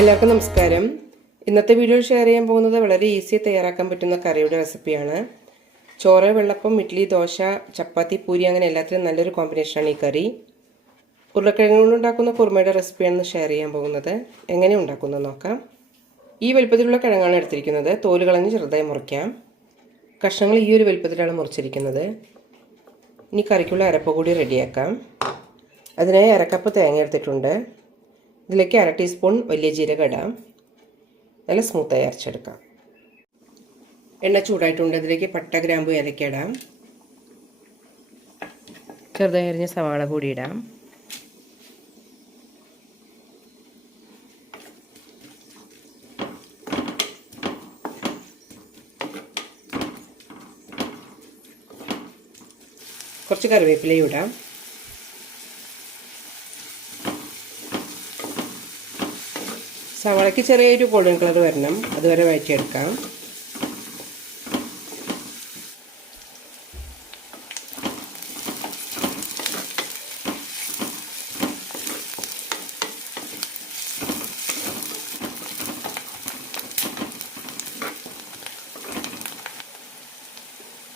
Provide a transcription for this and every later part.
എല്ലാവർക്കും നമസ്കാരം. ഇന്നത്തെ വീഡിയോയിൽ ഷെയർ ചെയ്യാൻ പോകുന്നത് വളരെ ഈസി തയ്യാറാക്കാൻ പറ്റുന്ന കറിയുടെ റെസിപ്പിയാണ് ചോറ് വെള്ളപ്പം ഇഡ്ഡലി ദോശ ചപ്പാത്തി പൂരി അങ്ങനെ എല്ലാത്തിനും നല്ലൊരു കോമ്പിനേഷനാണ് ഈ കറി. ഉരുളക്കിഴങ്ങ് കൊണ്ടുണ്ടാക്കുന്ന കുറുമയുടെ റെസിപ്പിയാണ് ഷെയർ ചെയ്യാൻ പോകുന്നത്. എങ്ങനെ ഉണ്ടാക്കുന്നത് നോക്കാം. ഈ വലുപ്പത്തിലുള്ള കിഴങ്ങാണ് എടുത്തിരിക്കുന്നത്. തോൽ കളഞ്ഞ് ചെറുതായി മുറിക്കാം. കഷ്ണങ്ങൾ ഈ ഒരു വലുപ്പത്തിലാണ് മുറിച്ചിരിക്കുന്നത്. ഇനി കറിക്കുള്ള അരപ്പ് കൂടി റെഡിയാക്കാം അതിനായി അരക്കപ്പ് തേങ്ങ എടുത്തിട്ടുണ്ട്. ഇതിലേക്ക് അര ടീസ്പൂൺ വലിയ ജീരകം ഇടാം. നല്ല സ്മൂത്തായി അരച്ചെടുക്കാം. എണ്ണ ചൂടായിട്ടുണ്ട്. ഇതിലേക്ക് പട്ട ഗ്രാമ്പു ഏലക്ക ഇടാം. ചെറുതായി അരിഞ്ഞ സവാള കൂടി ഇടാം. കുറച്ച് കറിവേപ്പിലയും ഇടാം. സവാളയ്ക്ക് ചെറിയൊരു ഗോൾഡൻ കളർ വരണം. അതുവരെ വഴറ്റിയെടുക്കാം.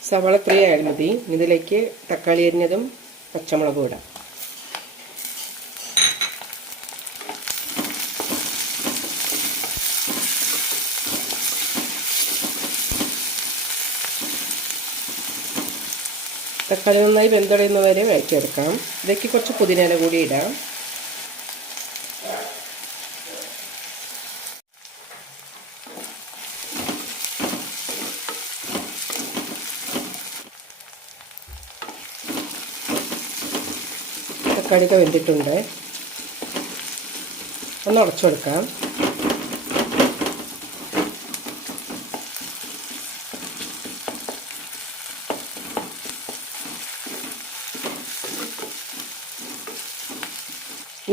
സവാള ഫ്രീ ആയാൽ മതി. ഇതിലേക്ക് തക്കാളി അരിഞ്ഞതും പച്ചമുളകും ഇടാം. തക്കാളി നന്നായി വെന്തടയുന്ന വരെ വഴറ്റിയെടുക്കാം. ഇതിലേക്ക് കുറച്ച് പുതിനയില കൂടി ഇടാം. തക്കാളിയൊക്കെ വെന്തിട്ടുണ്ട്. ഒന്ന് ഉടച്ചു കൊടുക്കാം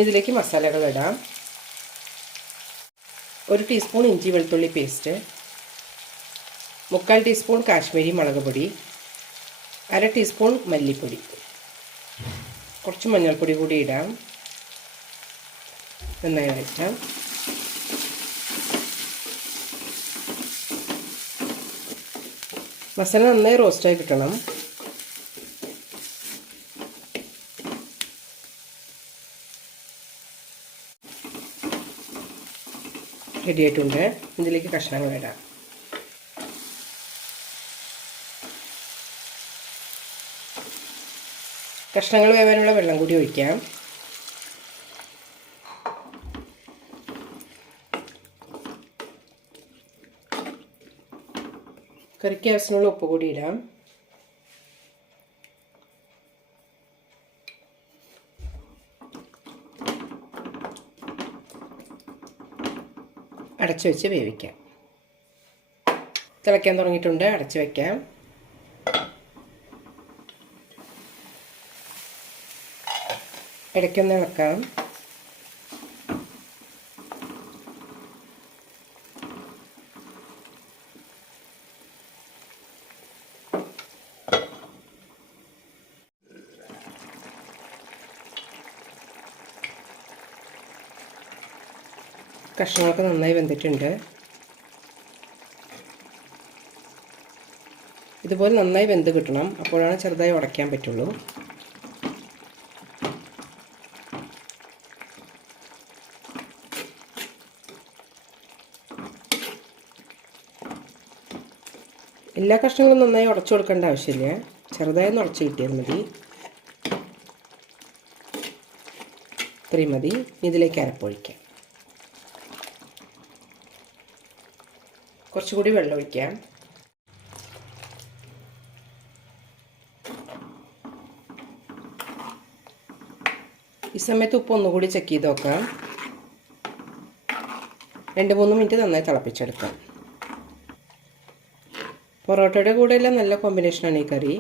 ഇതിലേക്ക് മസാലകൾ ഇടാം. ഒരു ടീസ്പൂൺ ഇഞ്ചി വെളുത്തുള്ളി പേസ്റ്റ് മുക്കാൽ ടീസ്പൂൺ കാശ്മീരി മുളക് പൊടി അര ടീസ്പൂൺ മല്ലിപ്പൊടി. കുറച്ച് മഞ്ഞൾപ്പൊടി കൂടി ഇടാം. നന്നായി വരയ്ക്കാം മസാല നന്നായി റോസ്റ്റായി കിട്ടണം. റെഡി ആയിട്ടുണ്ട്. ഇതിലേക്ക് കഷ്ണങ്ങൾ ഇടാം. കഷ്ണങ്ങൾ വേവാനുള്ള വെള്ളം കൂടി ഒഴിക്കാം. കറിക്ക് ആവശ്യമുള്ള ഉപ്പ് കൂടി ഇടാം. അടച്ചു വെച്ച് വേവിക്കാം. തിളയ്ക്കാൻ തുടങ്ങിയിട്ടുണ്ട്. അടച്ചു വയ്ക്കാം ഇടയ്ക്കൊന്ന് ഇളക്കാം. കഷ്ണങ്ങളൊക്കെ നന്നായി വെന്തിട്ടുണ്ട്. ഇതുപോലെ നന്നായി വെന്ത് കിട്ടണം. അപ്പോഴാണ് ചെറുതായി ഉടയ്ക്കാൻ പറ്റുള്ളൂ. എല്ലാ കഷ്ണങ്ങളും നന്നായി ഉടച്ചു കൊടുക്കേണ്ട ആവശ്യമില്ല. ചെറുതായി ഒന്ന് ഉടച്ച് കിട്ടിയാൽ മതി. ഇത്രയും മതി. ഇതിലേക്ക് അരപ്പൊഴിക്കാം. കുറച്ചുകൂടി വെള്ളം ഒഴിക്കാം. ഈ സമയത്ത് ഉപ്പ് ഒന്നുകൂടി ചെക്ക് ചെയ്ത് നോക്കാം. രണ്ട് മൂന്ന് മിനിറ്റ് നന്നായി തിളപ്പിച്ചെടുക്കാം. പൊറോട്ടയുടെ കൂടെയെല്ലാം നല്ല കോമ്പിനേഷനാണ് ഈ കറി.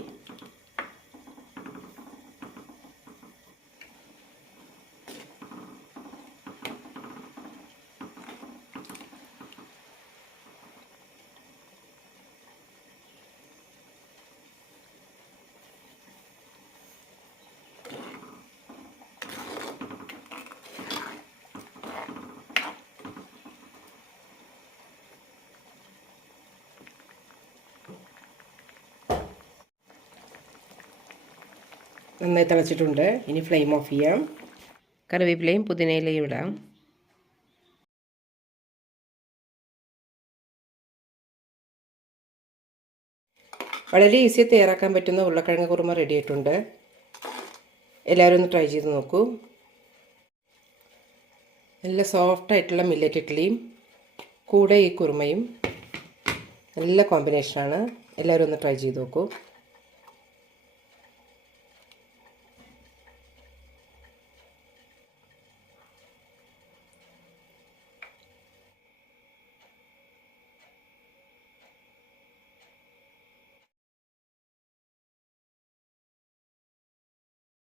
നന്നായി തിളച്ചിട്ടുണ്ട്. ഇനി ഫ്ലെയിം ഓഫ് ചെയ്യാം. കറിവേപ്പിലയും പുതിനയിലയും ഇടാം. വളരെ ഈസി തയ്യാറാക്കാൻ പറ്റുന്ന ഉരുളക്കിഴങ്ങ് കുറുമ റെഡി ആയിട്ടുണ്ട്. എല്ലാവരും ഒന്ന് ട്രൈ ചെയ്ത് നോക്കൂ. നല്ല സോഫ്റ്റ് ആയിട്ടുള്ള മില്ലറ്റ് ഇഡ്ഡലിയും കൂടെ ഈ കുറുമയും നല്ല കോമ്പിനേഷനാണ് എല്ലാവരും ഒന്ന് ട്രൈ ചെയ്ത് നോക്കൂ.